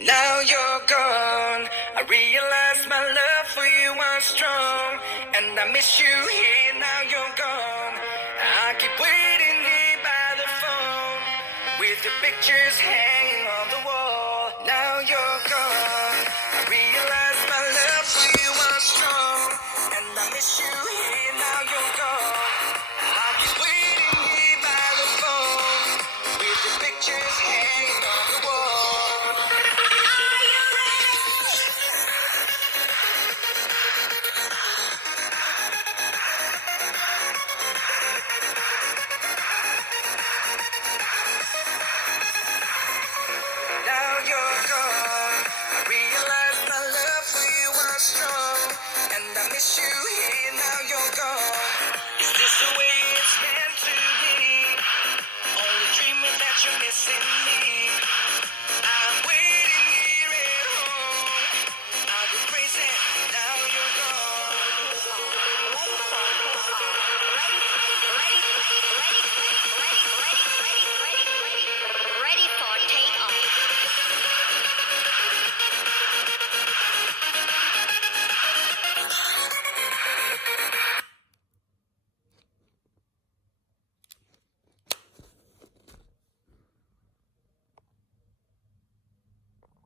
Now you're gone. I realize my love for you was strong, and I miss you here. Now you're gone. I keep waiting here by the phone with your pictures hanging on the wall. Now you're gone. I realize my love for you was strong, and I miss you here. Now you're gone. I keep waiting here by the phone with your pictures hanging on the wall. Now you're gone. I realize my love for you was strong, and I miss you here. Now you're gone. Is this the way it's meant to be? Only dreaming that you're missing me.